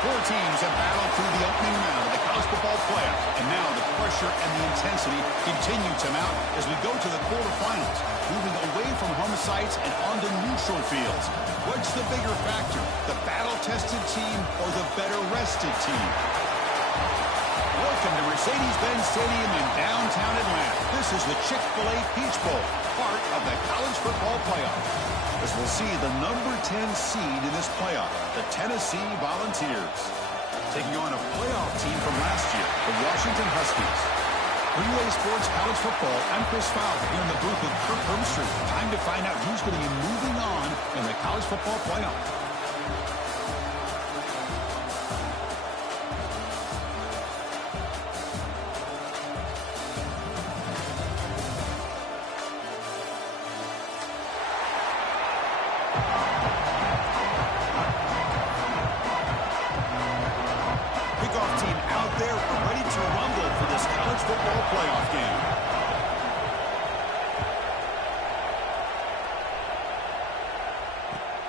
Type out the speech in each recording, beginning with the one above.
Four teams have battled through the opening round of the college football playoff, and now the pressure and the intensity continue to mount as we go to the quarterfinals, moving away from home sites and onto neutral fields. What's the bigger factor, the battle-tested team or the better-rested team? Welcome to Mercedes-Benz Stadium in downtown Atlanta. This is the Chick-fil-A Peach Bowl, part of the college football playoff. As we'll see the number 10 seed in this playoff, the Tennessee Volunteers, taking on a playoff team from last year, the Washington Huskies. For UA Sports College Football, I'm Chris Fowler here in the booth with Kirk Herbstreit. Time to find out who's going to be moving on in the college football playoff.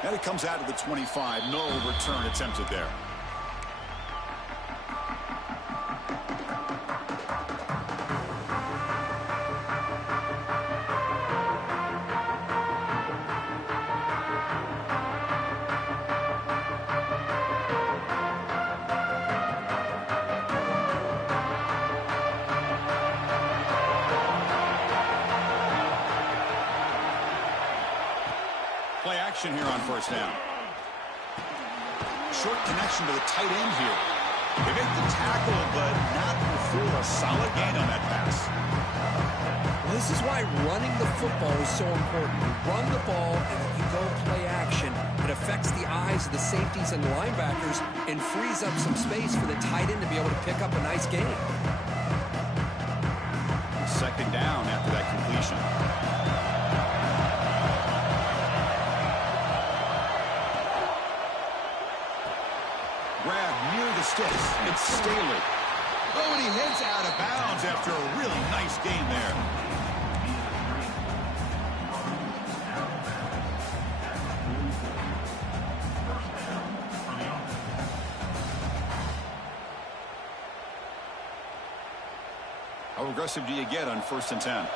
And it comes out of the 25. No return attempted there. Play action here on first down. Short connection to the tight end here. They make the tackle, but not before a solid gain on that pass. Well, this is why running the football is so important. You run the ball, and then you go play action. It affects the eyes of the safeties and the linebackers and frees up some space for the tight end to be able to pick up a nice gain. Second down after that completion. Grab near the sticks. It's Staley. Oh, and he heads out of bounds after a really nice gain there. How aggressive do you get on 1st and 10?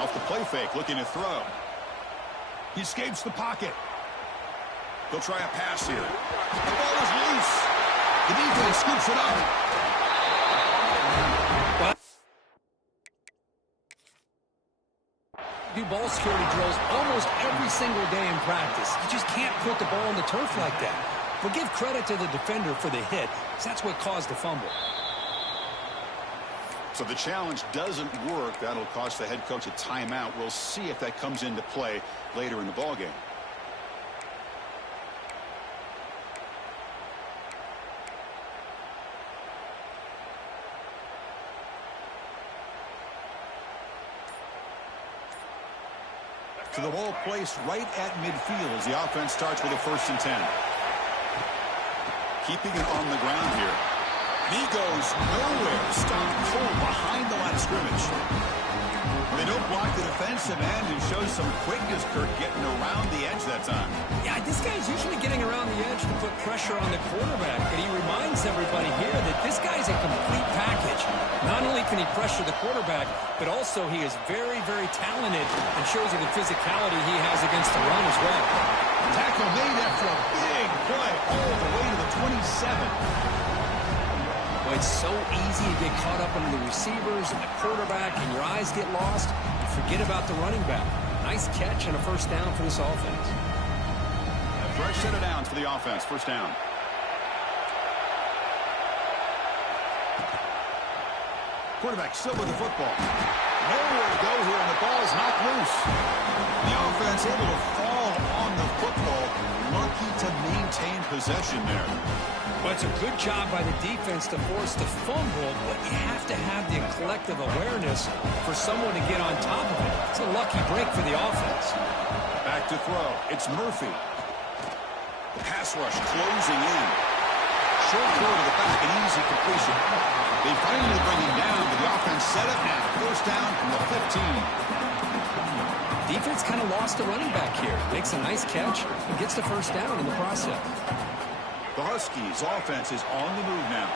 Off the play fake, looking to throw. He escapes the pocket. He'll try a pass here. The ball is loose. The defense scoops it up. Do ball security drills almost every single day in practice. You just can't put the ball on the turf like that. But give credit to the defender for the hit, because that's what caused the fumble. So the challenge doesn't work. That'll cost the head coach a timeout. We'll see if that comes into play later in the ballgame. To the ball placed right at midfield as the offense starts with a 1st and 10. Keeping it on the ground here. He goes nowhere. Stopped cold behind the line of scrimmage. They don't block the defensive end and show some quickness, Kirk, getting around the edge that time. Yeah, this guy's usually getting around the edge to put pressure on the quarterback, but he reminds everybody here that this guy's a complete package. Not only can he pressure the quarterback, but also he is very, very talented and shows you the physicality he has against the run as well. Tackle made after a big play all the way to the 27. It's so easy to get caught up under the receivers and the quarterback, and your eyes get lost. You forget about the running back. Nice catch and a 1st down for this offense. A fresh set of downs for the offense. 1st down. Quarterback still with the football. Nowhere to go here, and the ball is knocked loose. The offense able to fall on the football. Lucky to maintain possession there. Well, it's a good job by the defense to force the fumble, but you have to have the collective awareness for someone to get on top of it. It's a lucky break for the offense. Back to throw. It's Murphy. The pass rush closing in. Short throw to the back, an easy completion. They finally bring him down, but the offense set up now. 1st down from the 15. defense kind of lost a running back here. Makes a nice catch and gets the first down in the process. The Huskies' offense is on the move now.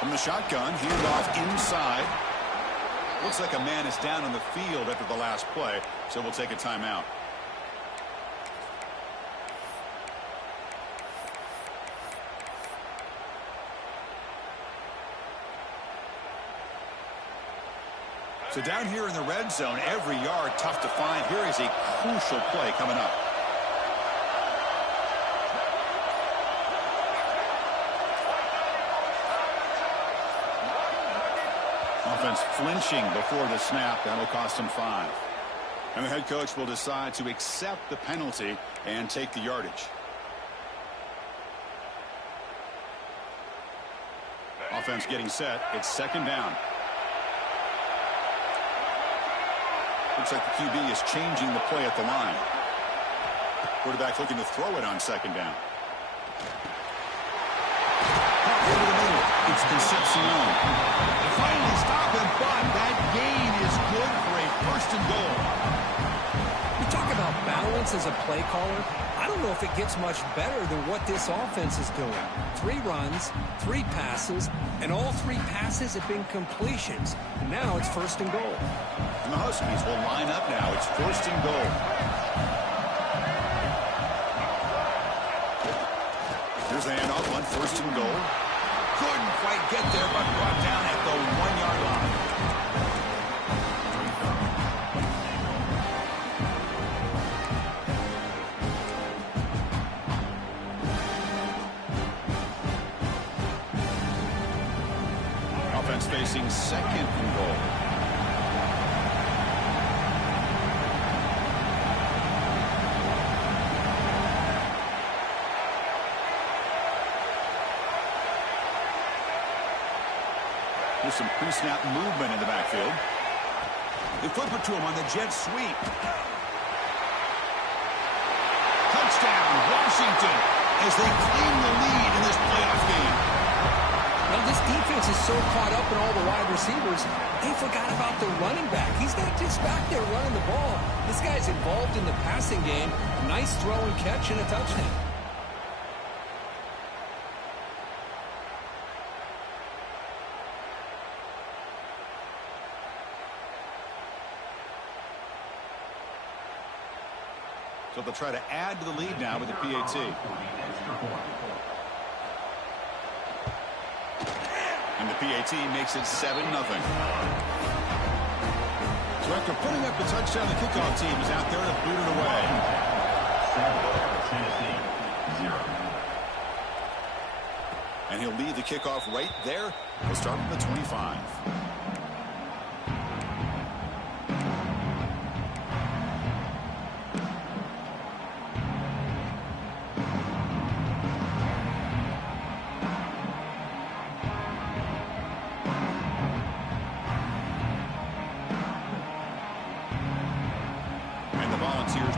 From the shotgun, handed off inside. Looks like a man is down on the field after the last play, so we'll take a timeout. So down here in the red zone, every yard tough to find. Here is a crucial play coming up. Offense flinching before the snap. That'll cost him 5. And the head coach will decide to accept the penalty and take the yardage. Offense getting set. It's second down. Looks like the QB is changing the play at the line. Quarterback looking to throw it on second down. Over the middle. It's Concepcion. They finally stop him, but that gain is good for a first and goal. We talk about balance as a play caller. I don't know if it gets much better than what this offense is doing. 3 runs, 3 passes, and all 3 passes have been completions. And now it's first and goal. And the Huskies will line up now. It's first and goal. Here's the handoff on first and goal. Couldn't quite get there, but brought down at the 1-yard line. Offense facing second and goal. There's some pre-snap movement in the backfield. They flip it to him on the jet sweep. Touchdown, Washington, as they claim the lead in this playoff game. Now, this defense is so caught up in all the wide receivers, they forgot about the running back. He's not just back there running the ball. This guy's involved in the passing game. Nice throw and catch and a touchdown. So they'll try to add to the lead now with the PAT. And the PAT makes it 7-0. So after putting up the touchdown, the kickoff team is out there to boot it away. And he'll lead the kickoff right there. He'll start from the 25.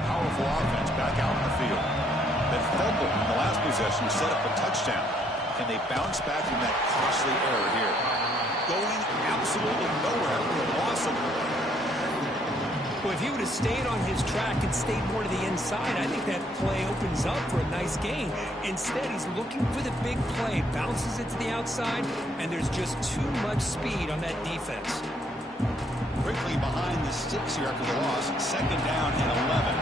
Powerful offense back out in the field. That fumble in the last possession set up a touchdown. Can they bounce back from that costly error here? Going absolutely nowhere with a loss of. Well, if he would have stayed on his track and stayed more to the inside, I think that play opens up for a nice gain. Instead, he's looking for the big play, bounces it to the outside, and there's just too much speed on that defense. Quickly behind the sticks here after the loss. Second down and 11.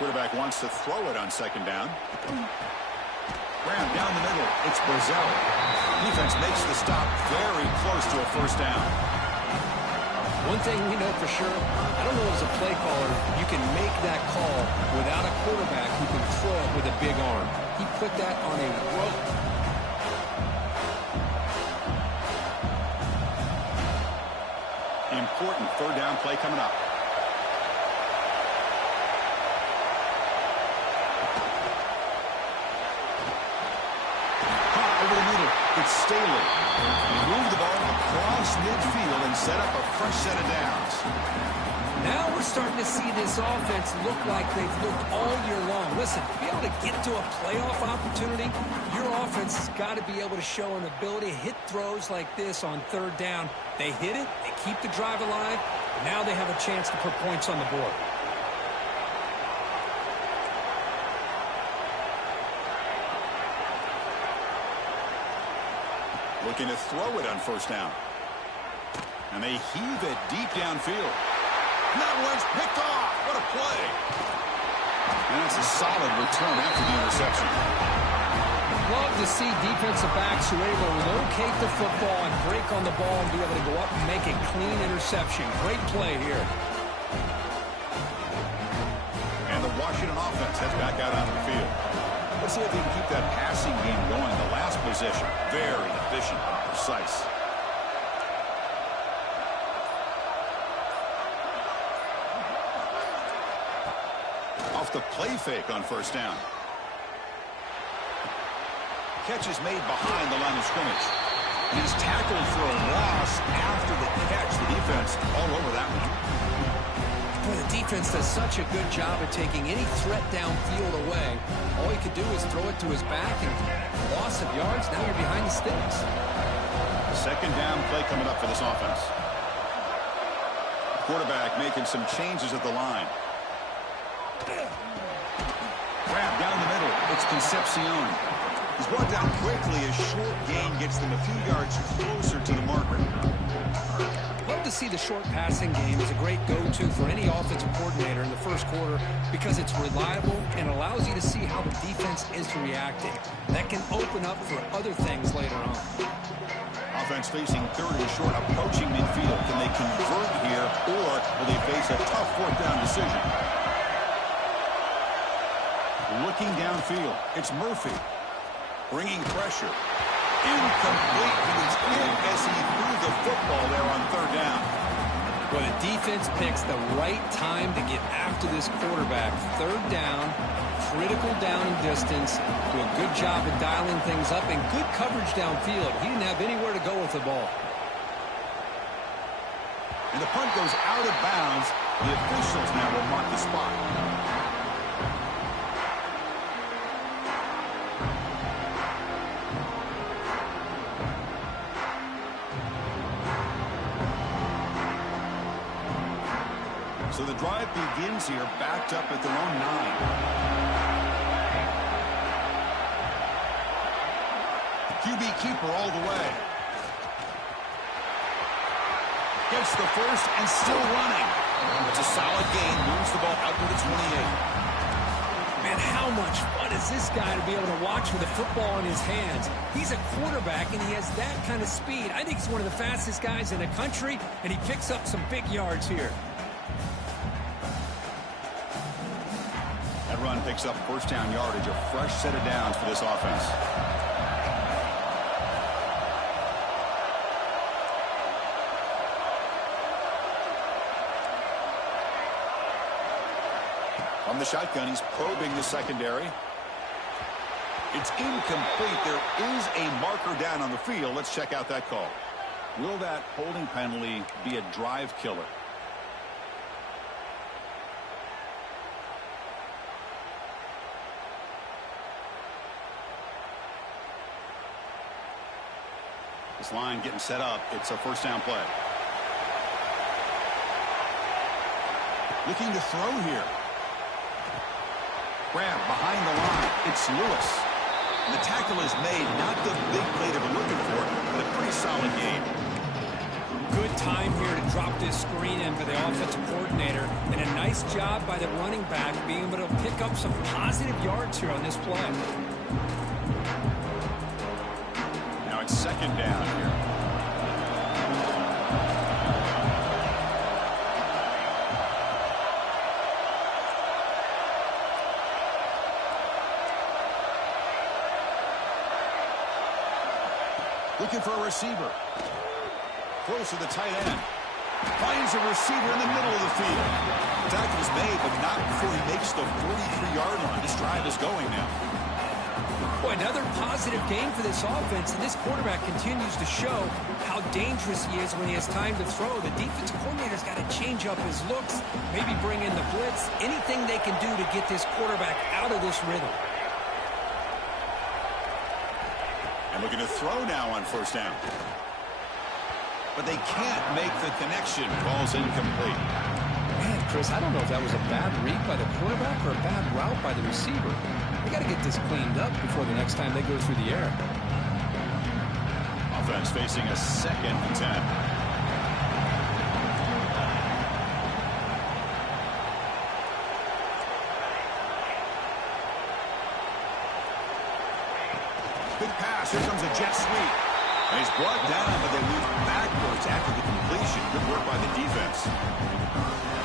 Quarterback wants to throw it on second down. Ram down the middle. It's Brazil. Defense makes the stop very close to a first down. One thing we know for sure, I don't know as a play caller, you can make that call without a quarterback who can throw it with a big arm. He put that on a rope. Important third down play coming up. Caught over the middle. It's Staley. Move the ball across midfield and set up a fresh set of downs. Now we're starting to see this offense look like they've looked all year long. Listen, to be able to get to a playoff opportunity, your offense has got to be able to show an ability to hit throws like this on third down. They hit it, they keep the drive alive, now they have a chance to put points on the board. Looking to throw it on first down. And they heave it deep downfield. And that one's picked off. What a play. And it's a solid return after the interception. Love to see defensive backs who are able to locate the football and break on the ball and be able to go up and make a clean interception. Great play here. And the Washington offense heads back out onto the field. Let's see if they can keep that passing game going. The last possession, very efficient and precise. Off the play fake on first down. Catch is made behind the line of scrimmage. He's tackled for a loss after the catch. The defense all over that one. Boy, the defense does such a good job of taking any threat downfield away. All he could do is throw it to his back, and loss of yards, now you're behind the sticks. Second down play coming up for this offense. Quarterback making some changes at the line. Grab down the middle. It's Concepcion. He's brought down quickly. A short gain gets them a few yards closer to the marker. Love to see the short passing game as a great go-to for any offensive coordinator in the first quarter because it's reliable and allows you to see how the defense is reacting. That can open up for other things later on. Offense facing third and short, approaching midfield. Can they convert here, or will they face a tough fourth down decision? Looking downfield, it's Murphy. Bringing pressure. Incomplete. He was hit as he threw the football there on third down. Well, the defense picks the right time to get after this quarterback. Third down, critical down and distance. Do a good job of dialing things up and good coverage downfield. He didn't have anywhere to go with the ball. And the punt goes out of bounds. The officials now will mark the spot. So the drive begins here, backed up at their own 9. QB keeper all the way. Gets the first and still running. It's a solid gain, moves the ball out to the 28. Man, how much fun is this guy to be able to watch with the football in his hands? He's a quarterback, and he has that kind of speed. I think he's one of the fastest guys in the country, and he picks up some big yards here. That run picks up first down yardage, a fresh set of downs for this offense. From the shotgun, he's probing the secondary. It's incomplete. There is a marker down on the field. Let's check out that call. Will that holding penalty be a drive killer? This line getting set up. It's a first down play. Looking to throw here. Grab behind the line. It's Lewis. And the tackle is made. Not the big play they were looking for, but a pretty solid game. Good time here to drop this screen in for the offensive coordinator. And a nice job by the running back being able to pick up some positive yards here on this play. Now it's second down here. Looking for a receiver. Close to the tight end. Finds a receiver in the middle of the field. The tackle is made, but not before he makes the 43-yard line. This drive is going now. Boy, another positive game for this offense, and this quarterback continues to show how dangerous he is when he has time to throw. The defensive coordinator's got to change up his looks, maybe bring in the blitz, anything they can do to get this quarterback out of this rhythm. And looking to throw now on first down. But they can't make the connection. Ball's incomplete. Man, Chris, I don't know if that was a bad read by the quarterback or a bad route by the receiver. They got to get this cleaned up before the next time they go through the air. Offense facing a 2nd and 10. Big pass. Here comes a jet sweep. And he's brought down, but they move backwards after the completion. Good work by the defense.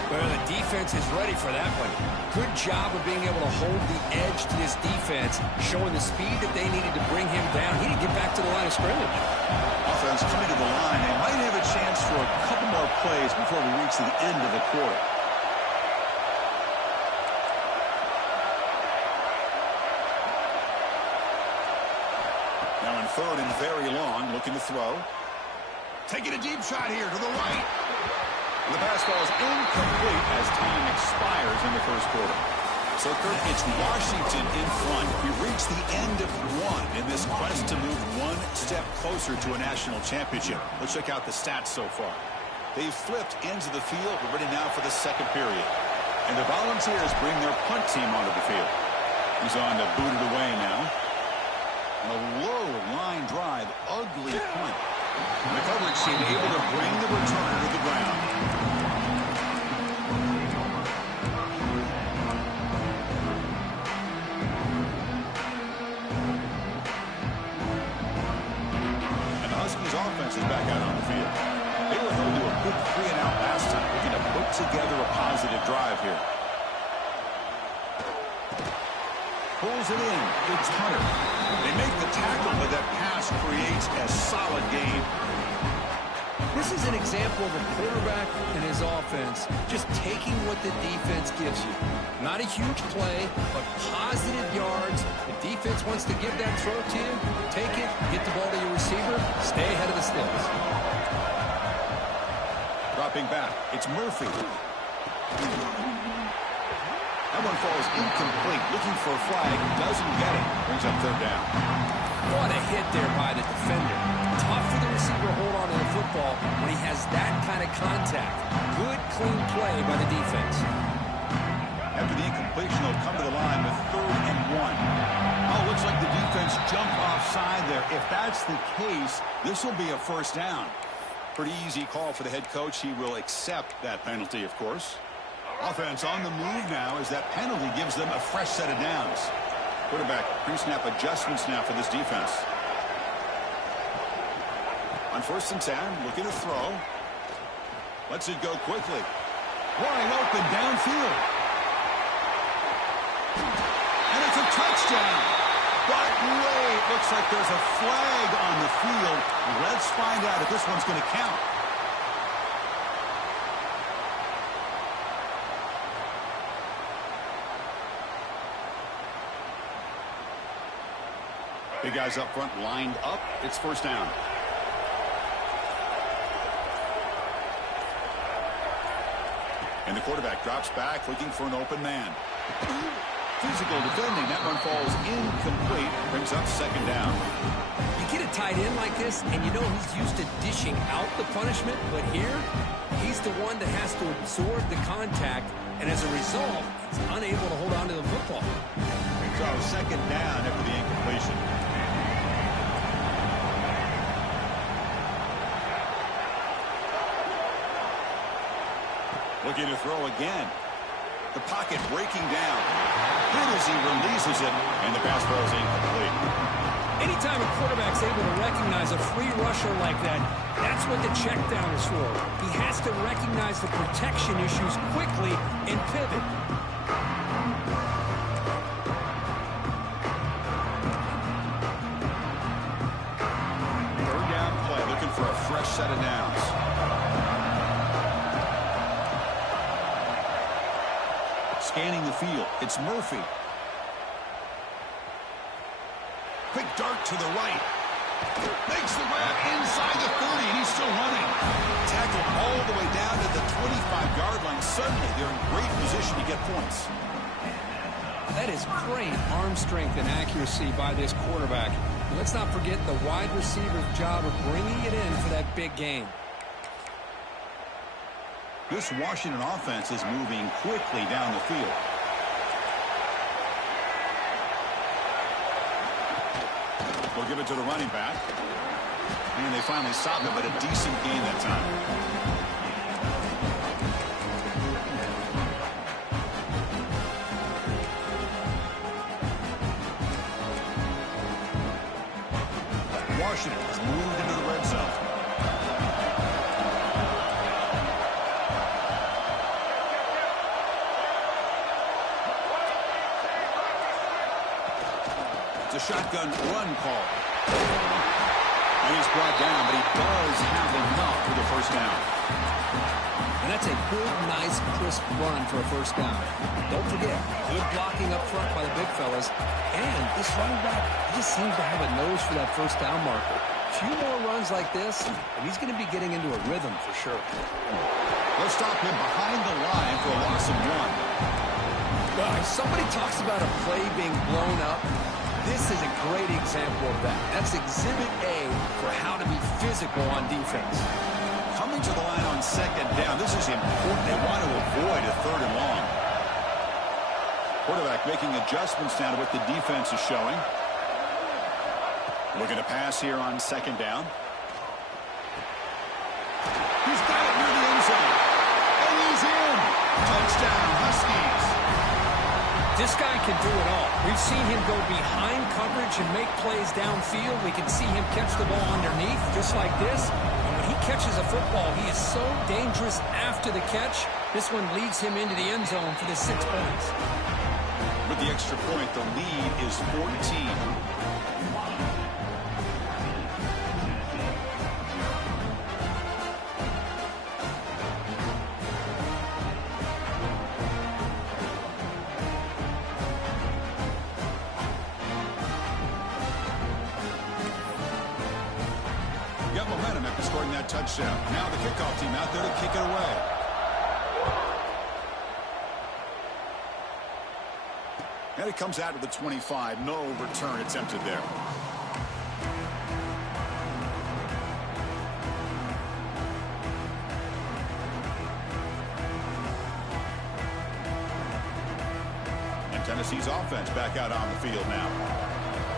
Well, the defense is ready for that one. Good job of being able to hold the edge to this defense, showing the speed that they needed to bring him down. He didn't get back to the line of scrimmage. Offense coming to the line. They might have a chance for a couple more plays before we reach the end of the quarter. Now in 3rd and very long, looking to throw. Taking a deep shot here to the right. The pass ball is incomplete as time expires in the first quarter. So, Kurt, it's Washington in front. We reach the end of one in this quest to move one step closer to a national championship. Let's check out the stats so far. They've flipped ends of the field. We're ready now for the second period. And the Volunteers bring their punt team onto the field. He's on to boot it away now. And a low line drive, ugly punt. And the coverage team able to bring the returner to the ground. And the Huskies offense is back out on the field. They were held to a good 3-and-out last time, looking to put together a positive drive here. Pulls it in. It's Hunter. They make the tackle, but that pass creates a solid gain. This is an example of a quarterback and his offense just taking what the defense gives you. Not a huge play, but positive yards. The defense wants to give that throw to you. Take it, get the ball to your receiver, stay ahead of the sticks. Dropping back. It's Murphy. That one falls incomplete. Looking for a flag. Doesn't get it. Brings up 3rd down. What a hit there by the defender. Tough for the receiver to hold on to the football when he has that kind of contact. Good, clean play by the defense. After the incompletion, they'll come to the line with 3rd and 1. Oh, looks like the defense jumped offside there. If that's the case, this will be a first down. Pretty easy call for the head coach. He will accept that penalty, of course. Offense on the move now as that penalty gives them a fresh set of downs. Quarterback pre-snap adjustments now for this defense. On 1st and 10, looking to throw. Lets it go quickly. Wide open downfield. And it's a touchdown. But wait, looks like there's a flag on the field. Let's find out if this one's going to count. Big guys up front lined up. It's first down. And the quarterback drops back looking for an open man. Physical defending. That one falls incomplete. Brings up 2nd down. You get a tight end like this, and you know he's used to dishing out the punishment, but here, he's the one that has to absorb the contact, and as a result, he's unable to hold on to the football. So 2nd down after the incompletion. Looking to throw again. The pocket breaking down. Good as he releases it, and the pass ball is incomplete. Anytime a quarterback's able to recognize a free rusher like that, that's what the check down is for. He has to recognize the protection issues quickly and pivot. Third down play, looking for a fresh set of downs. Scanning the field. It's Murphy. Quick dart to the right. Makes the grab inside the 30, and he's still running. Tackle all the way down to the 25-yard line. Suddenly, they're in great position to get points. That is great arm strength and accuracy by this quarterback. Let's not forget the wide receiver's job of bringing it in for that big game. This Washington offense is moving quickly down the field. We'll give it to the running back. And they finally stopped it, but a decent gain that time. Washington has moved into the red zone. It's a shotgun run call. And he's brought down, but he does have enough for the first down. And that's a good, nice, crisp run for a first down. Don't forget, good blocking up front by the big fellas. And this running back just seems to have a nose for that first down marker. A few more runs like this, and he's going to be getting into a rhythm for sure. They'll stop him behind the line for a loss of 1. Well, if somebody talks about a play being blown up, this is a great example of that. That's exhibit A for how to be physical on defense. Coming to the line on second down, this is important. They want to avoid a 3rd and long. Quarterback making adjustments now to what the defense is showing. Looking to pass here on second down. He's got it near the end zone. And he's in. Touchdown, Huskies. This guy can do it all. We've seen him go behind coverage and make plays downfield. We can see him catch the ball underneath just like this. And when he catches a football, he is so dangerous after the catch. This one leads him into the end zone for the 6 points. With the extra point, the lead is 14. Got momentum after scoring that touchdown. Now the kickoff team out there to kick it away. And it comes out to the 25. No return attempted there. And Tennessee's offense back out on the field now.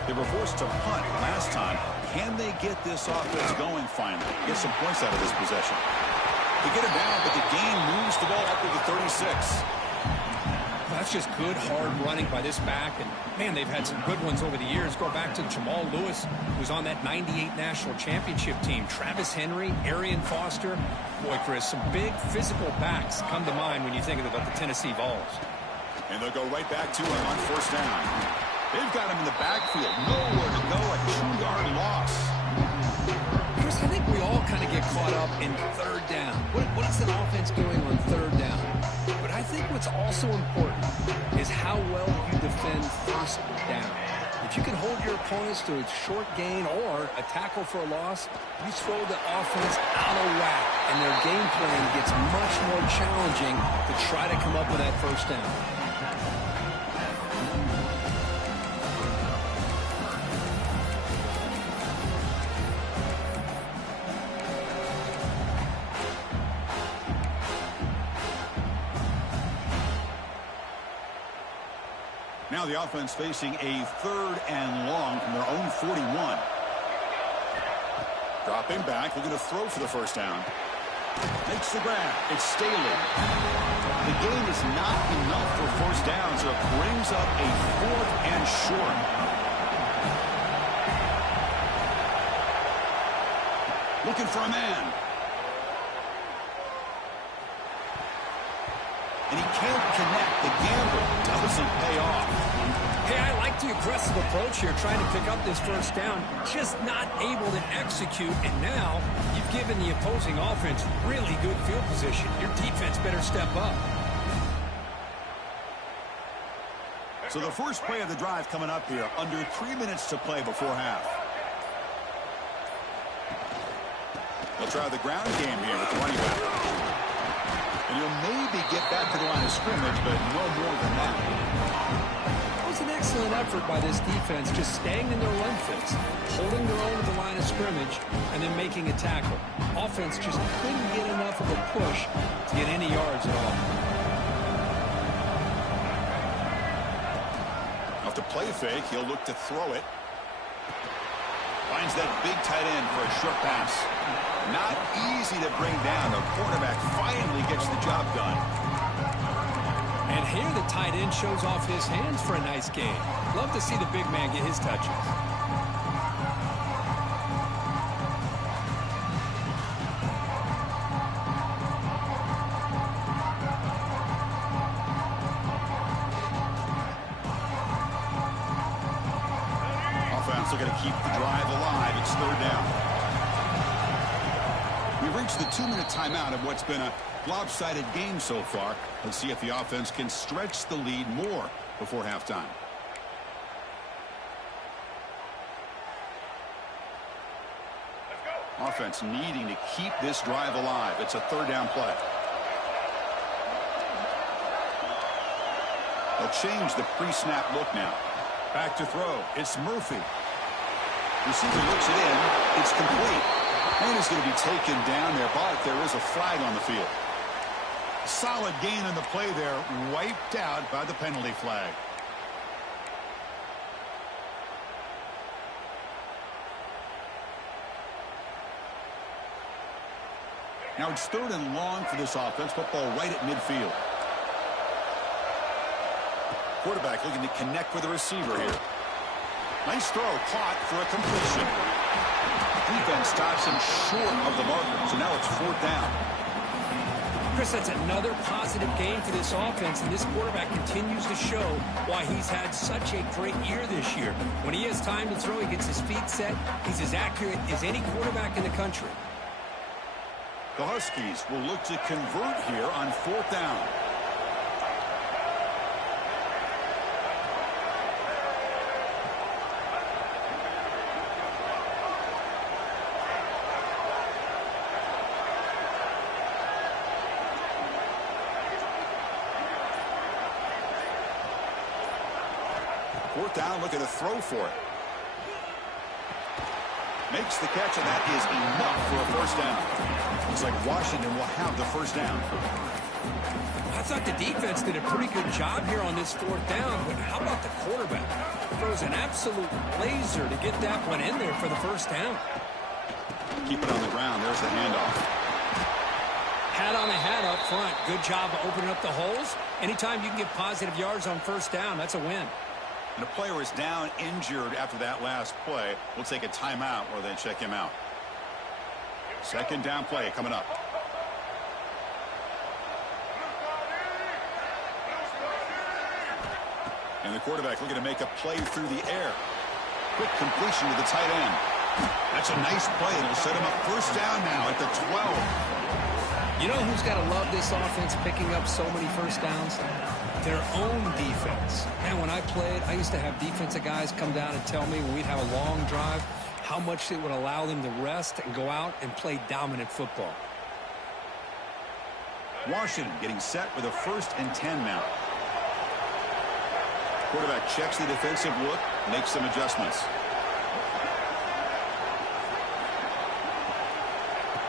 They were forced to punt last time. Can they get this offense going finally? Get some points out of this possession. They get it down, but the game moves the ball up to the 36. That's just good, hard running by this back. And, man, they've had some good ones over the years. Go back to Jamal Lewis, who's on that 98 National Championship team. Travis Henry, Arian Foster. Boy, Chris, some big physical backs come to mind when you think about the Tennessee Vols. And they'll go right back to him on first down. They've got him in the backfield. Nowhere to go. A 2-yard loss. Chris, I think we all kind of get caught up in third down. What is an offense doing on third down? But I think what's also important is how well you defend first down. If you can hold your opponents to a short gain or a tackle for a loss, you throw the offense out of whack, and their game plan gets much more challenging to try to come up with that first down. Now the offense facing a 3rd and long from their own 41. Dropping back, looking to throw for the first down. Makes the grab. It's Staley. The game is not enough for first down, so it brings up a 4th and short. Looking for a man. And he can't connect. The gamble doesn't pay off. Hey, I like the aggressive approach here, trying to pick up this first down, just not able to execute. And now you've given the opposing offense really good field position. Your defense better step up. So the first play of the drive coming up here, under 3 minutes to play before half. They'll try the ground game here with the running back. And he'll maybe get back to the line of scrimmage, but no more than that. It was an excellent effort by this defense, just staying in their run fits, holding their own at the line of scrimmage, and then making a tackle. Offense just couldn't get enough of a push to get any yards at all. Off the play fake, he'll look to throw it. Finds that big tight end for a short pass. Not easy to bring down. The quarterback finally gets the job done. And here the tight end shows off his hands for a nice gain. Love to see the big man get his touches. Offense looking to keep the drive alive. It's third down. We've reached the 2-minute timeout of what's been a lopsided game so far. Let's see if the offense can stretch the lead more before halftime. Offense needing to keep this drive alive. It's a third down play. They'll change the pre-snap look now. Back to throw. It's Murphy. Receiver looks it in. It's complete. And is going to be taken down there, but there is a flag on the field. Solid gain on the play there, wiped out by the penalty flag. Now it's third and long for this offense. Football right at midfield. Quarterback looking to connect with the receiver here. Nice throw, caught for a completion. Defense stops him short of the marker, so now it's fourth down. Chris, that's another positive game for this offense, and this quarterback continues to show why he's had such a great year this year. When he has time to throw, he gets his feet set. He's as accurate as any quarterback in the country. The Huskies will look to convert here on fourth down. Fourth down, looking to throw for it. Makes the catch, and that is enough for a first down. Looks like Washington will have the first down. I thought the defense did a pretty good job here on this fourth down, but how about the quarterback? Throws an absolute laser to get that one in there for the first down. Keep it on the ground. There's the handoff. Hat on a hat up front. Good job of opening up the holes. Anytime you can get positive yards on first down, that's a win. And a player is down injured after that last play. We'll take a timeout or then check him out. Second down play coming up. And the quarterback looking to make a play through the air. Quick completion to the tight end. That's a nice play. It'll set him up first down now at the 12. You know who's got to love this offense picking up so many first downs? Their own defense. And when I played, I used to have defensive guys come down and tell me when we'd have a long drive how much it would allow them to rest and go out and play dominant football. Washington getting set with a 1st and 10 now. Quarterback checks the defensive look, makes some adjustments.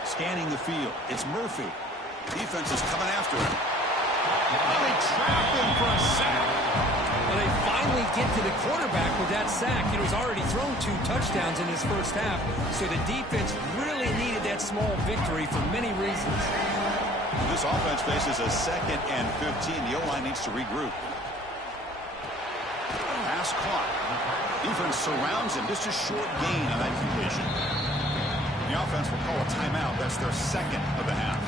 Scanning the field. It's Murphy. Defense is coming after him. And they trap him for a sack. Well, they finally get to the quarterback with that sack. He's already thrown 2 touchdowns in his first half, so the defense really needed that small victory for many reasons. This offense faces a 2nd and 15. The O-line needs to regroup. Pass caught. Defense surrounds him. Just a short gain on that completion. The offense will call a timeout. That's their 2nd of the half.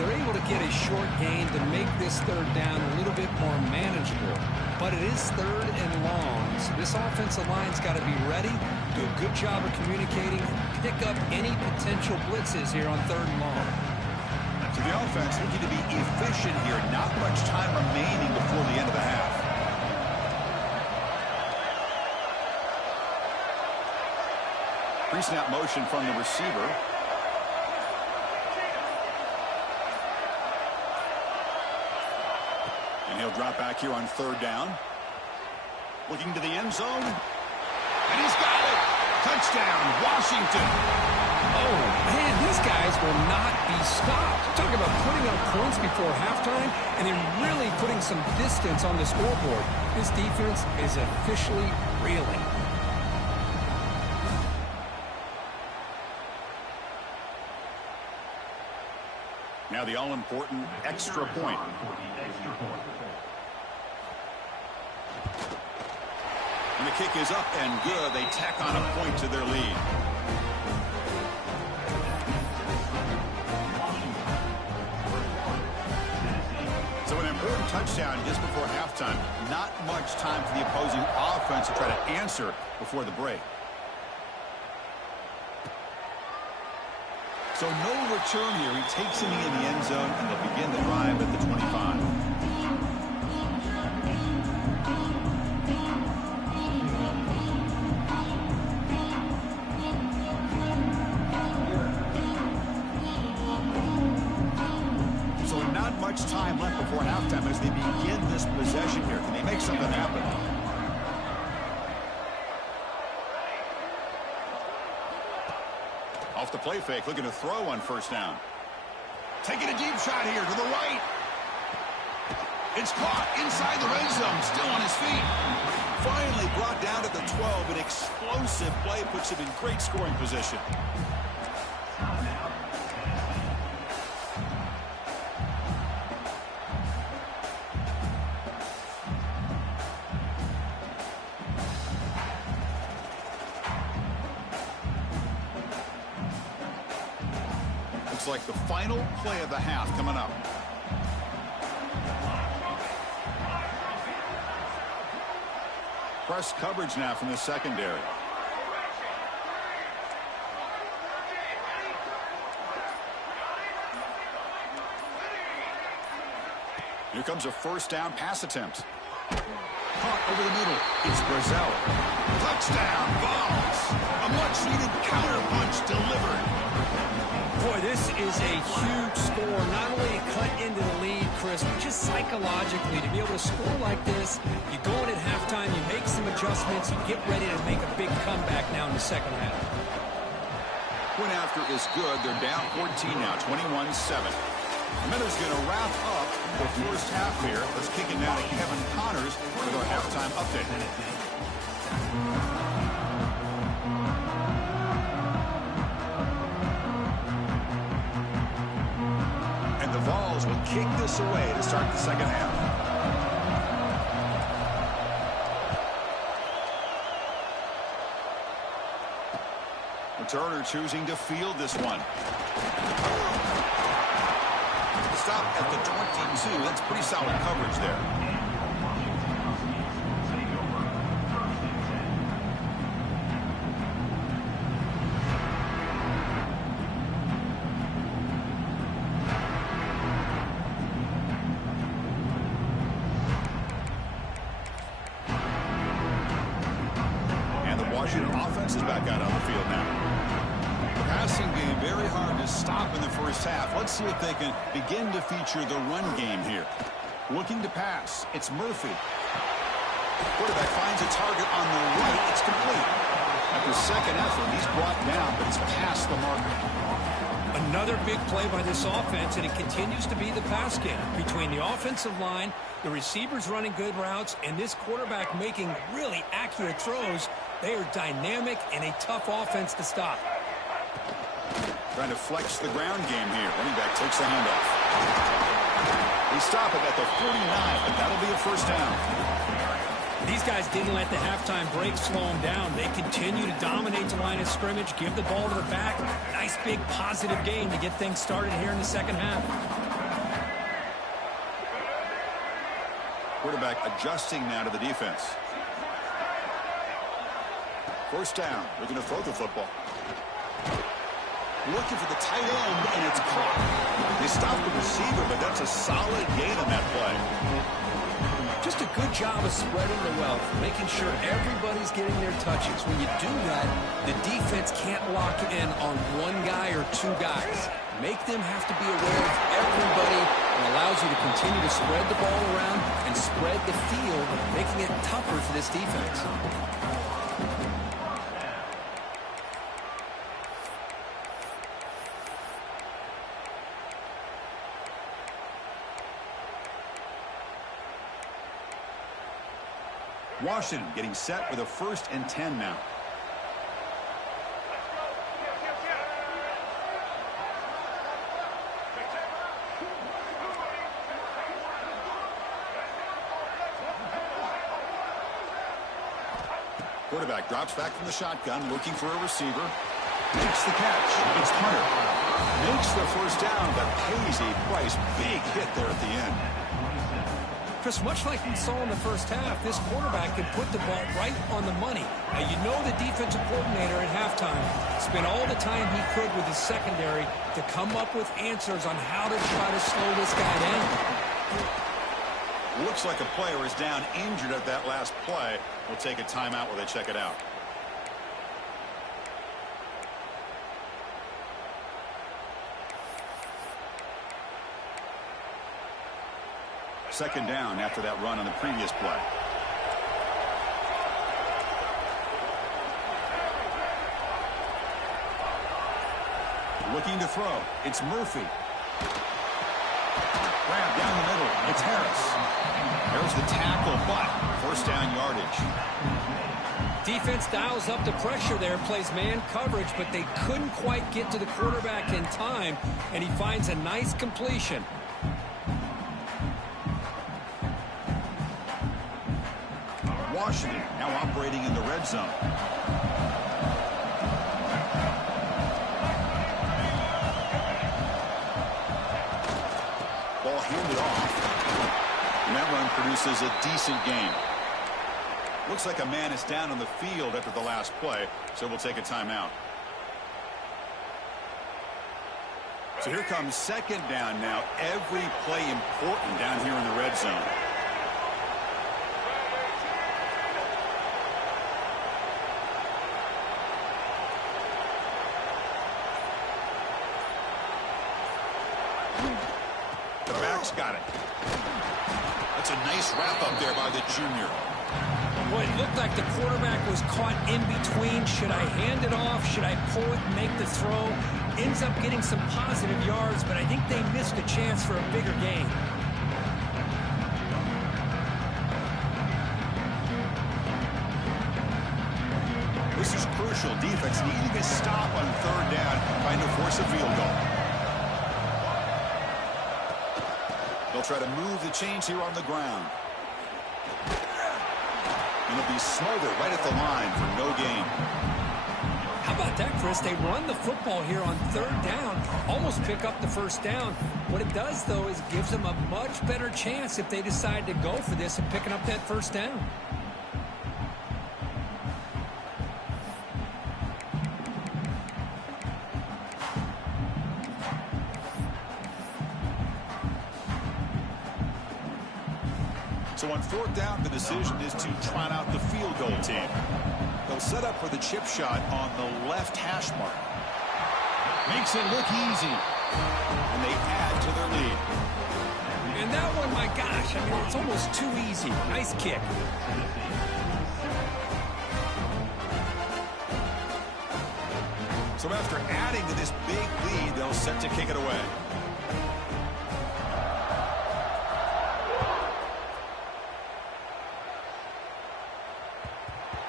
They're able to get a short gain to make this third down a little bit more manageable. But it is 3rd and long, so this offensive line's got to be ready, do a good job of communicating, pick up any potential blitzes here on 3rd and long. So the offense looking to be efficient here. Not much time remaining before the end of the half. Pre-snap motion from the receiver. And he'll drop back here on 3rd down. Looking to the end zone. And he's got it. Touchdown, Washington. Oh, man, these guys will not be stopped. Talk about putting up points before halftime and then really putting some distance on the scoreboard. This defense is officially reeling. Now the all-important extra point. And the kick is up and good. They tack on a point to their lead. So an important touchdown just before halftime. Not much time for the opposing offense to try to answer before the break. So no return here. He takes it in the end zone, and they'll begin the drive at the 25. So not much time left before halftime as they begin this possession here. Can they make something happen? Off the play fake, looking to throw on 1st down. Taking a deep shot here to the right. It's caught inside the red zone, still on his feet. Finally brought down to the 12. An explosive play puts him in great scoring position. Looks like the final play of the half coming up. Press coverage now from the secondary. Here comes a 1st down pass attempt. Caught over the middle. It's Brazil. Touchdown, Vols. A much-needed counter-punch delivered. Boy, this is a huge score. Not only to cut into the lead, Chris, but just psychologically to be able to score like this. You go in at halftime, you make some adjustments, you get ready to make a big comeback now in the 2nd half. Point after is good. They're down 14 now, 21-7. Miller's going to wrap up the 1st half here. Let's kick it now to Kevin Connors with our halftime update. And the Vols will kick this away to start the 2nd half. Turner choosing to field this one. Stop at the 22. That's pretty solid coverage there. And the Washington offense is back out on the field now. Passing game very hard to stop in the 1st half. Let's see if they can begin to feature the run game here. Looking to pass. It's Murphy. Quarterback finds a target on the right. It's complete. After 2nd effort, he's brought down, but it's past the marker. Another big play by this offense, and it continues to be the pass game. Between the offensive line, the receivers running good routes, and this quarterback making really accurate throws, they are dynamic and a tough offense to stop. Trying to flex the ground game here. Running back takes the handoff. They stop it at the 49, but that'll be a 1st down. These guys didn't let the halftime break slow them down. They continue to dominate the line of scrimmage, give the ball to the back. Nice big positive gain to get things started here in the 2nd half. Quarterback adjusting now to the defense. 1st down. Looking to throw the football. Looking for the tight end, and it's caught. They stopped the receiver, but that's a solid gain on that play. Just a good job of spreading the wealth, making sure everybody's getting their touches. When you do that, the defense can't lock in on one guy or two guys. Make them have to be aware of everybody, and allows you to continue to spread the ball around and spread the field, making it tougher for this defense. Washington getting set with a 1st and 10 now. Quarterback drops back from the shotgun, looking for a receiver. Makes the catch. It's Hunter. Makes the first down, but pays a price. Big hit there at the end. Chris, much like we saw in the first half, this quarterback can put the ball right on the money. Now, you know the defensive coordinator at halftime spent all the time he could with his secondary to come up with answers on how to try to slow this guy down. Looks like a player is down injured at that last play. We'll take a timeout while they check it out. Second down after that run on the previous play. Looking to throw. It's Murphy. Grab down the middle. It's Harris. There's the tackle, but first down yardage. Defense dials up the pressure there, plays man coverage, but they couldn't quite get to the quarterback in time, and he finds a nice completion. Washington now operating in the red zone. Ball handed off. And that run produces a decent gain. Looks like a man is down on the field after the last play, so we'll take a timeout. So here comes second down now. Every play important down here in the red zone. The back's got it. That's a nice wrap up there by the junior. Well, it looked like the quarterback was caught in between. Should I hand it off? Should I pull it and make the throw? Ends up getting some positive yards, but I think they missed a chance for a bigger gain. This is crucial. Defense needing a stop on third down, trying to force a field goal. They'll try to move the chains here on the ground. And it'll be smothered right at the line for no gain. How about that, Chris? They run the football here on third down, almost pick up the first down. What it does, though, is gives them a much better chance if they decide to go for this and picking up that first down. So on fourth down, the decision is to trot out the field goal team. They'll set up for the chip shot on the left hash mark. Makes it look easy. And they add to their lead. And that one, my gosh, I mean, it's almost too easy. Nice kick. So after adding to this big lead, they'll set to kick it away.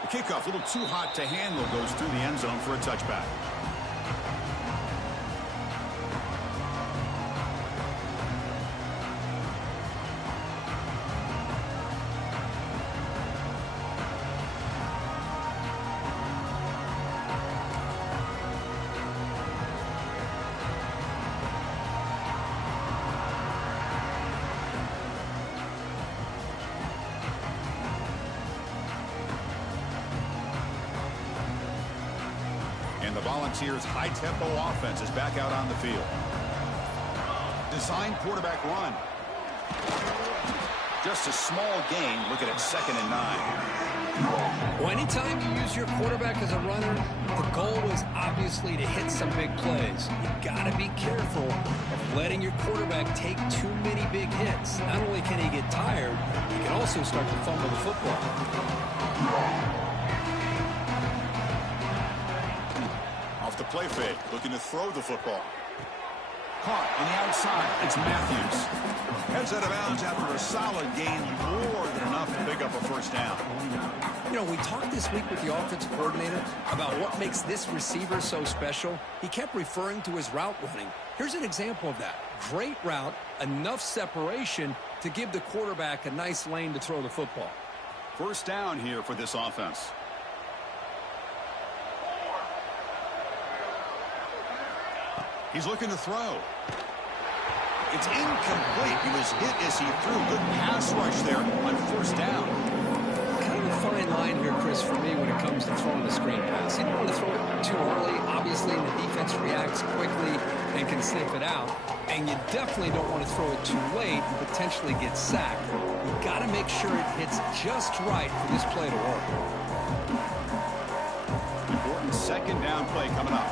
The kickoff, a little too hot to handle, goes through the end zone for a touchback. And the Volunteers' high-tempo offense is back out on the field. Design quarterback run. Just a small gain. Looking at 2nd and 9. Well, anytime you use your quarterback as a runner, the goal is obviously to hit some big plays. You got to be careful of letting your quarterback take too many big hits. Not only can he get tired, he can also start to fumble the football. Off the play fake, looking to throw the football. Caught on the outside. It's Matthews. Heads out of bounds after a solid gain, more than enough to pick up a first down. You know, we talked this week with the offensive coordinator about what makes this receiver so special. He kept referring to his route running. Here's an example of that. Great route, enough separation to give the quarterback a nice lane to throw the football. First down here for this offense. He's looking to throw. It's incomplete. He was hit as he threw. Good pass rush there on first down. Kind of a fine line here, Chris, for me when it comes to throwing the screen pass. You don't want to throw it too early. Obviously, the defense reacts quickly and can sniff it out. And you definitely don't want to throw it too late and potentially get sacked. You got to make sure it hits just right for this play to work. Important 2nd down play coming up.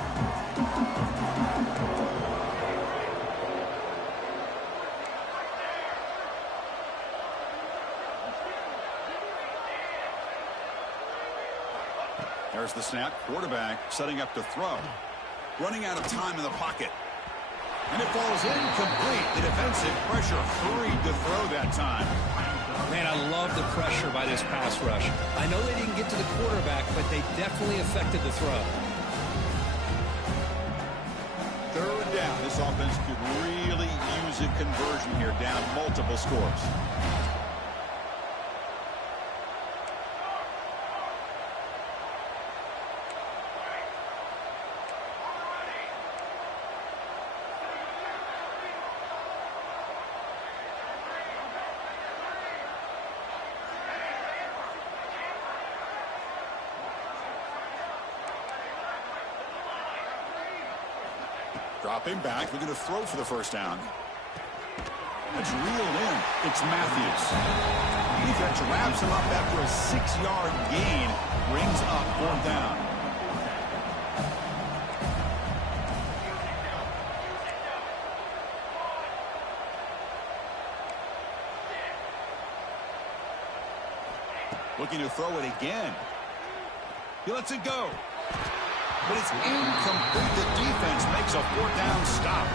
There's the snap. Quarterback setting up to throw. Running out of time in the pocket. And it falls incomplete. The defensive pressure hurried to throw that time. Man, I love the pressure by this pass rush. I know they didn't get to the quarterback, but they definitely affected the throw. 3rd down. This offense could really use a conversion here, down multiple scores. Dropping back, looking to throw for the first down. It's reeled in. It's Matthews. Defense wraps him up after a 6-yard gain. Brings up 4th down. Looking to throw it again. He lets it go. But it's incomplete. The defense makes a 4th down stop.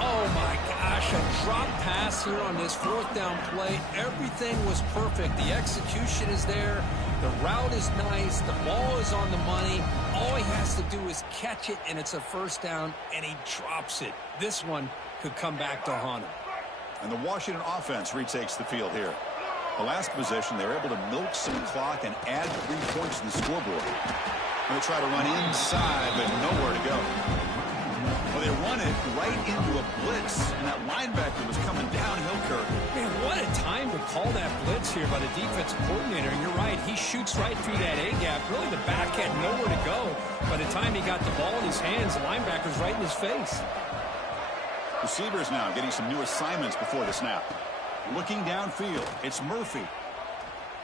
Oh, my gosh, a drop pass here on this 4th down play. Everything was perfect. The execution is there. The route is nice. The ball is on the money. All he has to do is catch it, and it's a first down, and he drops it. This one could come back to haunt him. And the Washington offense retakes the field here. The last possession, they were able to milk some clock and add 3 points to the scoreboard. They try to run inside, but nowhere to go. Well, they run it right into a blitz, and that linebacker was coming downhill, Kirk. Man, what a time to call that blitz here by the defensive coordinator. And you're right, he shoots right through that A-gap. Really, the back had nowhere to go. By the time he got the ball in his hands, the linebacker's right in his face. Receivers now getting some new assignments before the snap. Looking downfield, it's Murphy.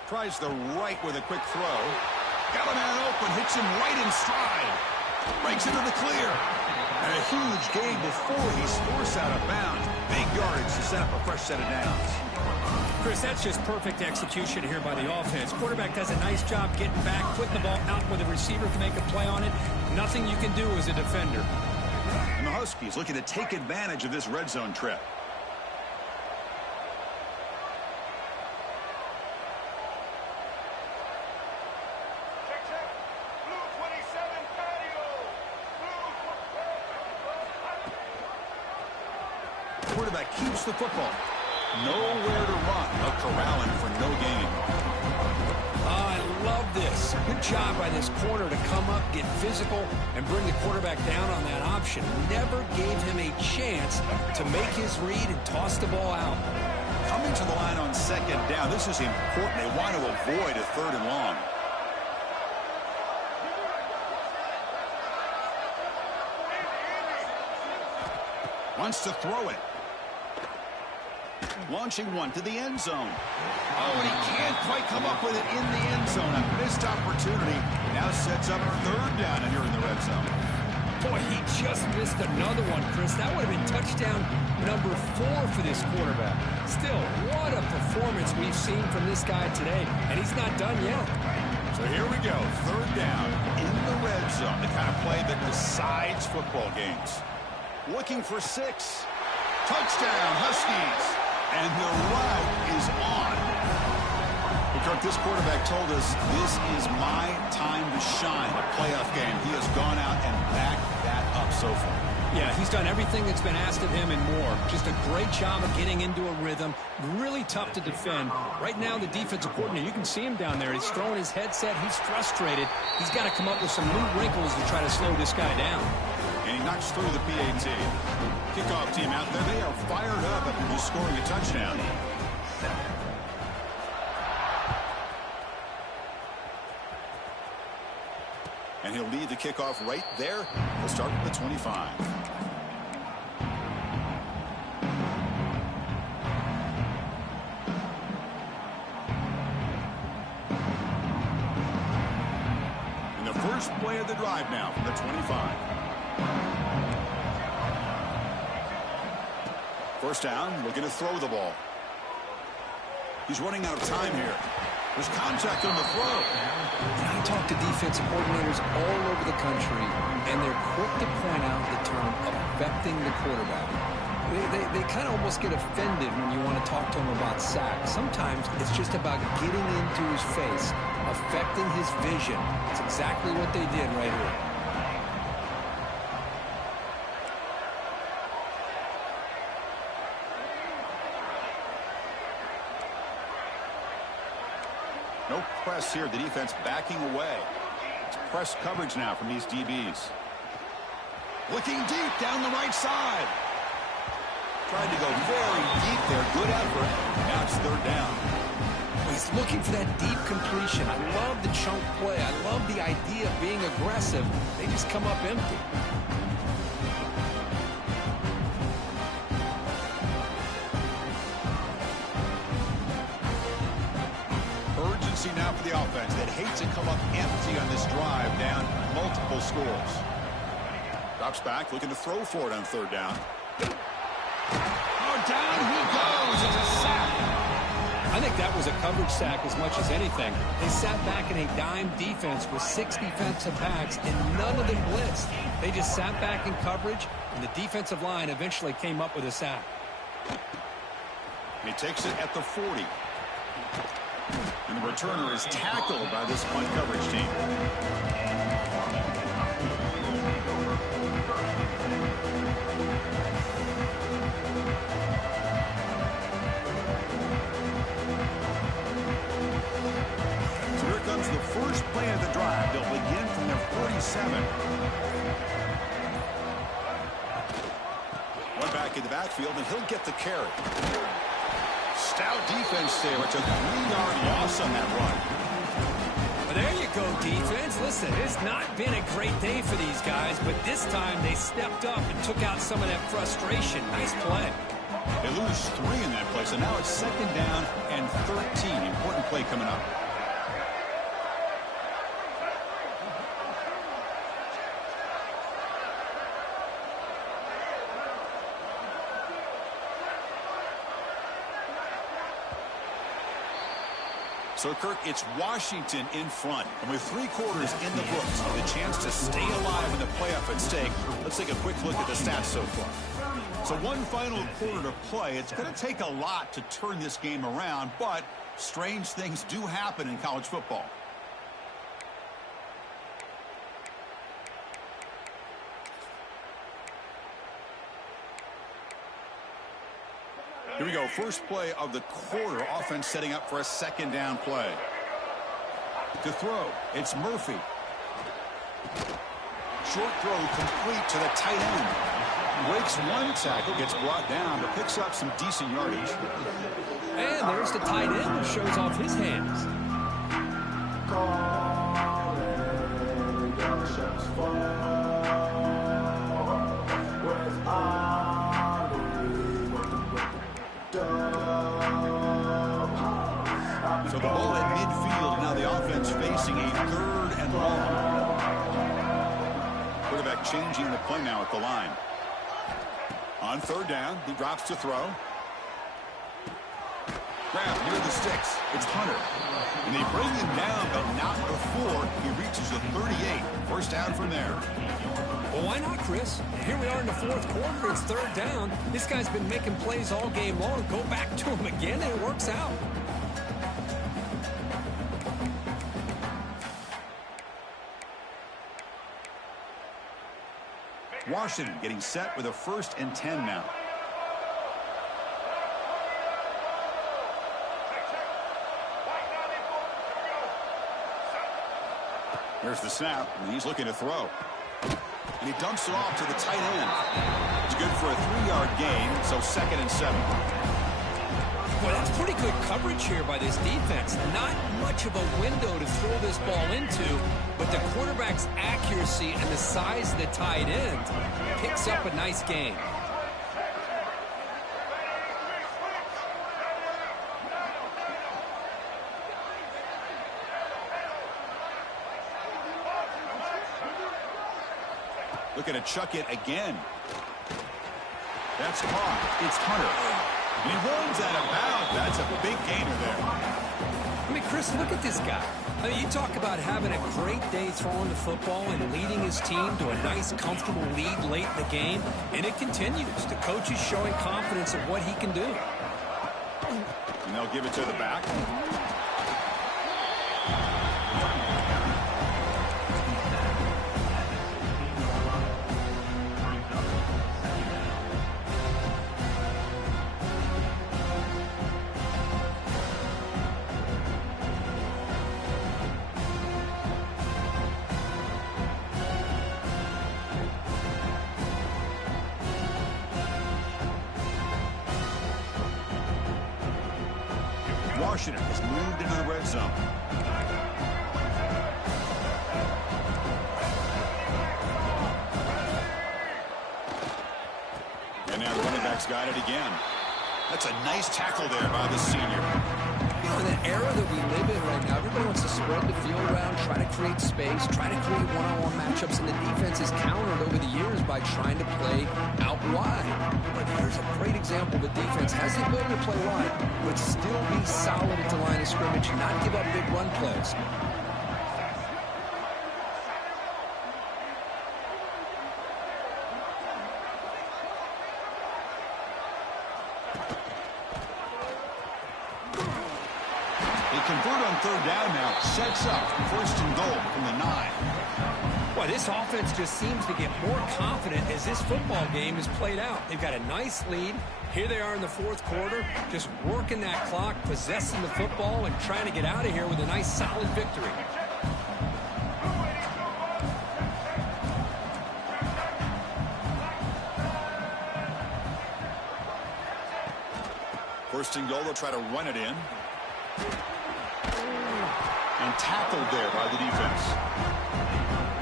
Tries the right with a quick throw. Got a man open, hits him right in stride. Breaks into the clear. And a huge gain before he's forced out of bounds. Big yardage to set up a fresh set of downs. Chris, that's just perfect execution here by the offense. Quarterback does a nice job getting back, putting the ball out where the receiver can make a play on it. Nothing you can do as a defender. And the Huskies looking to take advantage of this red zone trip. Quarterback keeps the football. Nowhere to run. A corralling for no gain. Oh, I love this. Good job by this corner to come up, get physical, and bring the quarterback down on that option. Never gave him a chance to make his read and toss the ball out. Coming to the line on 2nd down. This is important. They want to avoid a 3rd and long. Wants to throw it. Launching one to the end zone. Oh, and he can't quite come up with it in the end zone. A missed opportunity. Now sets up third down and you're in the red zone. Boy, he just missed another one, Chris. That would have been touchdown number 4 for this quarterback. Still, what a performance we've seen from this guy today, and he's not done yet. So here we go, third down in the red zone, the kind of play that decides football games. Looking for 6. Touchdown, Huskies. And the route is on. Kirk, this quarterback told us this is my time to shine, a playoff game. He has gone out and backed that up so far. Yeah, he's done everything that's been asked of him and more. Just a great job of getting into a rhythm. Really tough to defend. Right now, the defensive coordinator, you can see him down there. He's throwing his headset. He's frustrated. He's got to come up with some new wrinkles to try to slow this guy down. And he knocks through the PAT. Kickoff team out there. They are fired up after just scoring a touchdown. And he'll lead the kickoff right there. We'll start with the 25. And the first play of the drive now from the 25. First down, looking to throw the ball. He's running out of time here. There's contact on the throw. I talk to defensive coordinators all over the country, and they're quick to point out the term affecting the quarterback. They kind of almost get offended when you want to talk to them about sacks. Sometimes it's just about getting into his face, affecting his vision. That's exactly what they did right here. No press here. The defense backing away. It's press coverage now from these DBs. Looking deep down the right side. Tried to go very deep there. Good effort. Now it's third down. He's looking for that deep completion. I love the chunk play. I love the idea of being aggressive. They just come up empty. Now for the offense that hates to come up empty on this drive, down multiple scores. Drops back, looking to throw for it on third down. Oh, down he goes. It's a sack. I think that was a coverage sack as much as anything. They sat back in a dime defense with 6 defensive backs, and none of them blitzed. They just sat back in coverage, and the defensive line eventually came up with a sack. He takes it at the 40. And the returner is tackled by this punt coverage team. So here comes the first play of the drive. They'll begin from their 47. One back in the backfield, and he'll get the carry. Stout defense there. It's a 3-yard loss on that run. Well, there you go, defense. Listen, it's not been a great day for these guys, but this time they stepped up and took out some of that frustration. Nice play. They lose 3 in that play, so now it's second down and 13. Important play coming up. So, Kirk, it's Washington in front. And with 3 quarters in the books, with a chance to stay alive in the playoff at stake, let's take a quick look at the stats so far. So one final quarter to play. It's going to take a lot to turn this game around, but strange things do happen in college football. Here we go. First play of the quarter. Offense setting up for a second down play. To throw, it's Murphy. Short throw complete to the tight end. Breaks one tackle, gets brought down, but picks up some decent yardage. And there's the tight end who shows off his hands. Quarterback changing the play now at the line. On third down, he drops to throw. Grab near the sticks. It's Hunter. And they bring him down, but not before he reaches the 38. First down from there. Well, why not, Chris? Here we are in the fourth quarter. It's third down. This guy's been making plays all game long. Go back to him again, and it works out. Washington getting set with a 1st and 10 now. There's the snap, and he's looking to throw. And he dumps it off to the tight end. It's good for a 3-yard gain, so 2nd and 7. Well, that's pretty good coverage here by this defense. Not much of a window to throw this ball into, but the quarterback's accuracy and the size of the tight end picks up a nice gain. Looking to chuck it again. That's caught. It's Hunter. And he runs out of bounds. That's a big gainer there. I mean, Chris, look at this guy. I mean, you talk about having a great day throwing the football and leading his team to a nice, comfortable lead late in the game, and it continues. The coach is showing confidence of what he can do. And they'll give it to the back. Washington has moved into the red zone. And now the running back's got it again. That's a nice tackle there by the senior. You know, in the era that we live in right now, everybody wants to spread the field around, try to create space, try to create one-on-one matchups, and the defense is countered over the years by trying to play out wide. But here's a great example. The defense has the ability to play wide, but still be solid at the line of scrimmage and not give up big run plays. Convert on third down now. Sets up 1st and goal from the 9. Well, this offense just seems to get more confident as this football game is played out. They've got a nice lead. Here they are in the fourth quarter, just working that clock, possessing the football, and trying to get out of here with a nice, solid victory. First and goal, they'll try to run it in. And tackled there by the defense.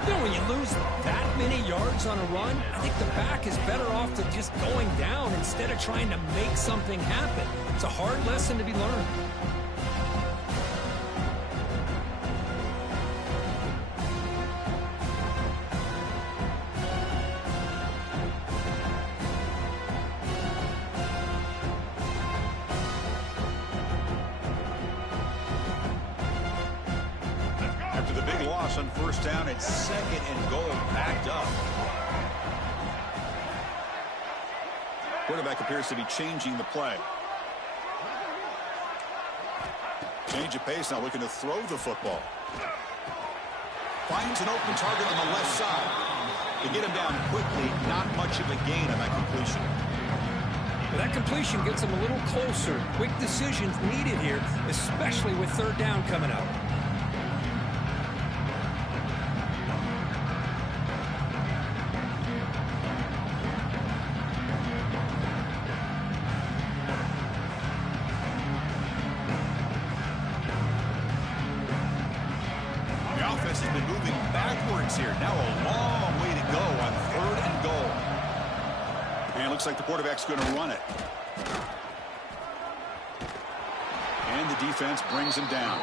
You know, when you lose that many yards on a run, I think the back is better off to just going down instead of trying to make something happen. It's a hard lesson to be learned. After the big loss on first down, it's 2nd and goal, backed up. Quarterback appears to be changing the play. Change of pace, now looking to throw the football. Finds an open target on the left side. They get him down quickly, not much of a gain on that completion. Well, that completion gets them a little closer. Quick decisions needed here, especially with third down coming up. Has been moving backwards here. Now a long way to go on 3rd and goal. And it looks like the quarterback's going to run it. And the defense brings him down.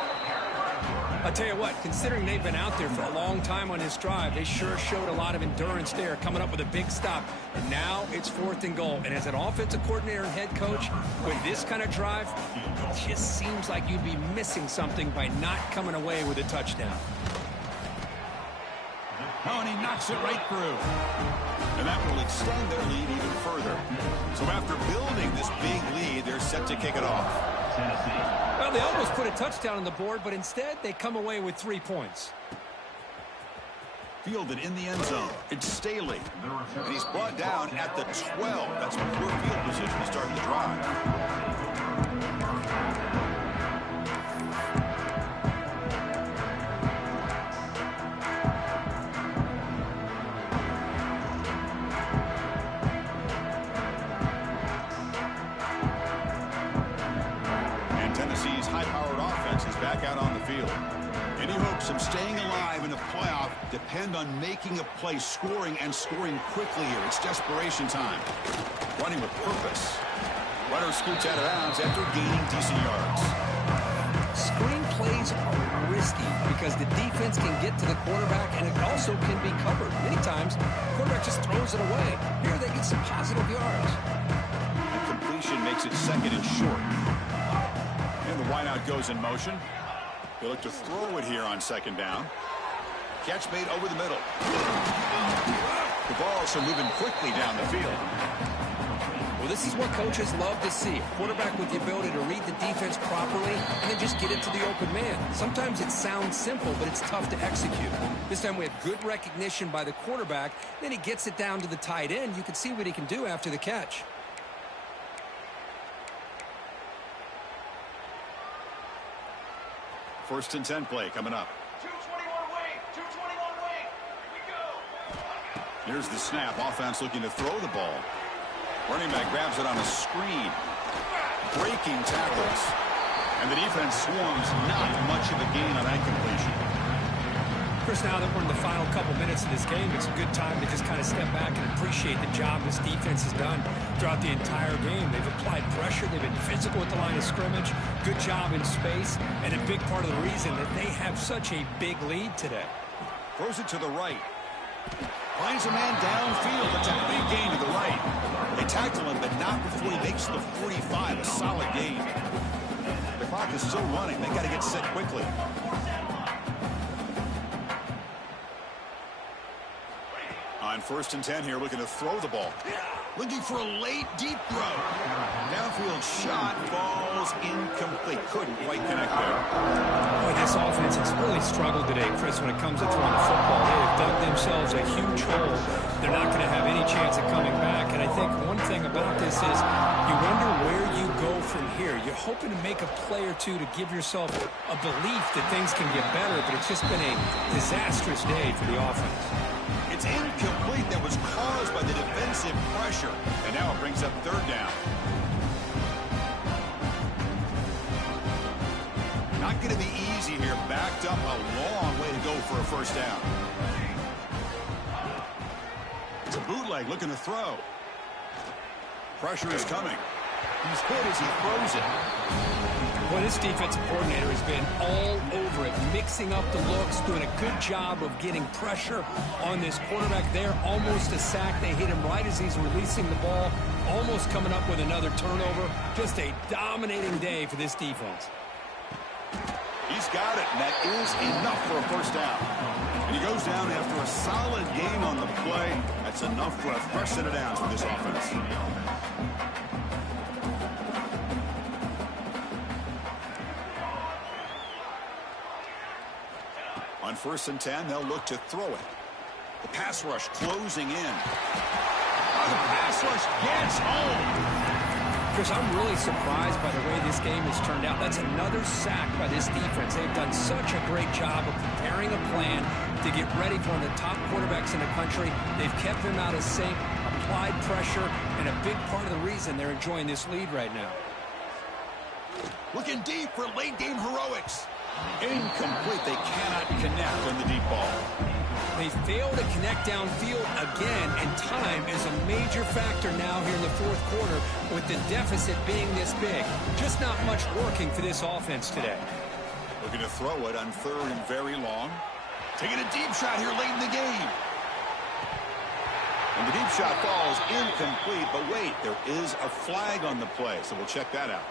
I'll tell you what, considering they've been out there for a long time on this drive, they sure showed a lot of endurance there, coming up with a big stop. And now it's 4th and goal. And as an offensive coordinator and head coach, with this kind of drive, it just seems like you'd be missing something by not coming away with a touchdown. Oh, and he knocks it right through. And that will extend their lead even further. So after building this big lead, they're set to kick it off. Well, they almost put a touchdown on the board, but instead they come away with 3 points. Fielded in the end zone. It's Staley. And he's brought down at the 12. That's poor field position to start the drive. Tennessee's high-powered offense is back out on the field. Any hopes of staying alive in the playoff depend on making a play, scoring, and scoring quickly here. It's desperation time. Running with purpose. Runner scoots out of bounds after gaining decent yards. Screen plays are risky because the defense can get to the quarterback, and it also can be covered. Many times, the quarterback just throws it away. Here they get some positive yards. The completion makes it 2nd and short. And the wideout goes in motion. They look to throw it here on 2nd down. Catch made over the middle. The ball also moving quickly down the field. Well, this is what coaches love to see. A quarterback with the ability to read the defense properly and then just get it to the open man. Sometimes it sounds simple, but it's tough to execute. This time we have good recognition by the quarterback. Then he gets it down to the tight end. You can see what he can do after the catch. First and 10 play coming up. 221 wing, 221 wing. Here we go. Here's the snap. Offense looking to throw the ball. Running back grabs it on a screen. Breaking tackles. And the defense swarms. Not much of a gain on that completion. Chris, now that we're in the final couple minutes of this game, it's a good time to just kind of step back and appreciate the job this defense has done throughout the entire game. They've applied pressure. They've been physical at the line of scrimmage. Good job in space. And a big part of the reason that they have such a big lead today. Throws it to the right. Finds a man downfield. It's a big gain to the right. They tackle him, but not before he makes the 45. A solid gain. The clock is still running. They got to get set quickly. On 1st and 10 here, looking to throw the ball. Looking for a late, deep throw. Downfield shot falls incomplete. Couldn't quite connect there. Boy, this offense has really struggled today, Chris, when it comes to throwing the football. They have dug themselves a huge hole. They're not going to have any chance of coming back. And I think one thing about this is you wonder where you go from here. You're hoping to make a play or two to give yourself a belief that things can get better, but it's just been a disastrous day for the offense. It's incomplete. That was caused by the defensive pressure. And now it brings up 3rd down. Not going to be easy here. Backed up a long way to go for a 1st down. It's a bootleg looking to throw. Pressure is coming. He's hit as he throws it. Well, this defensive coordinator has been all over it, mixing up the looks, doing a good job of getting pressure on this quarterback there. Almost a sack. They hit him right as he's releasing the ball, almost coming up with another turnover. Just a dominating day for this defense. He's got it, and that is enough for a 1st down. And he goes down after a solid game on the play. That's enough for a fresh set of downs for this offense. On 1st and 10, they'll look to throw it. The pass rush closing in. The pass rush gets home. Chris, I'm really surprised by the way this game has turned out. That's another sack by this defense. They've done such a great job of preparing a plan to get ready for one of the top quarterbacks in the country. They've kept him out of sync, applied pressure, and a big part of the reason they're enjoying this lead right now. Looking deep for late-game heroics. Incomplete. They cannot connect on the deep ball. They fail to connect downfield again, and time is a major factor now here in the 4th quarter with the deficit being this big. Just not much working for this offense today. Looking to throw it on 3rd and very long. Taking a deep shot here late in the game. And the deep shot falls incomplete, but wait, there is a flag on the play, so we'll check that out.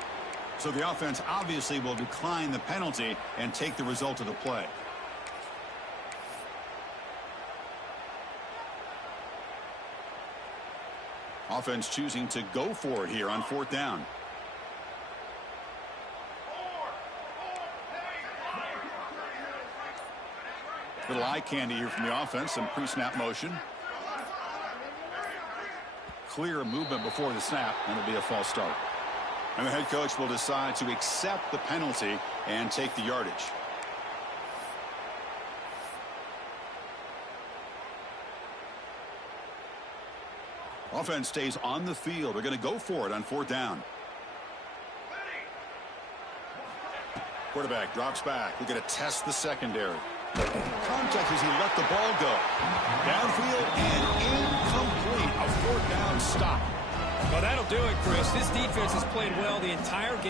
So the offense obviously will decline the penalty and take the result of the play. Offense choosing to go for it here on 4th down. Little eye candy here from the offense, some pre-snap motion. Clear movement before the snap, and it'll be a false start. And the head coach will decide to accept the penalty and take the yardage. Offense stays on the field. They're going to go for it on 4th down. Quarterback drops back. We're going to test the secondary. Contact as he let the ball go. Downfield and incomplete. A 4th down stop. Well, that'll do it, Chris. This defense has played well the entire game.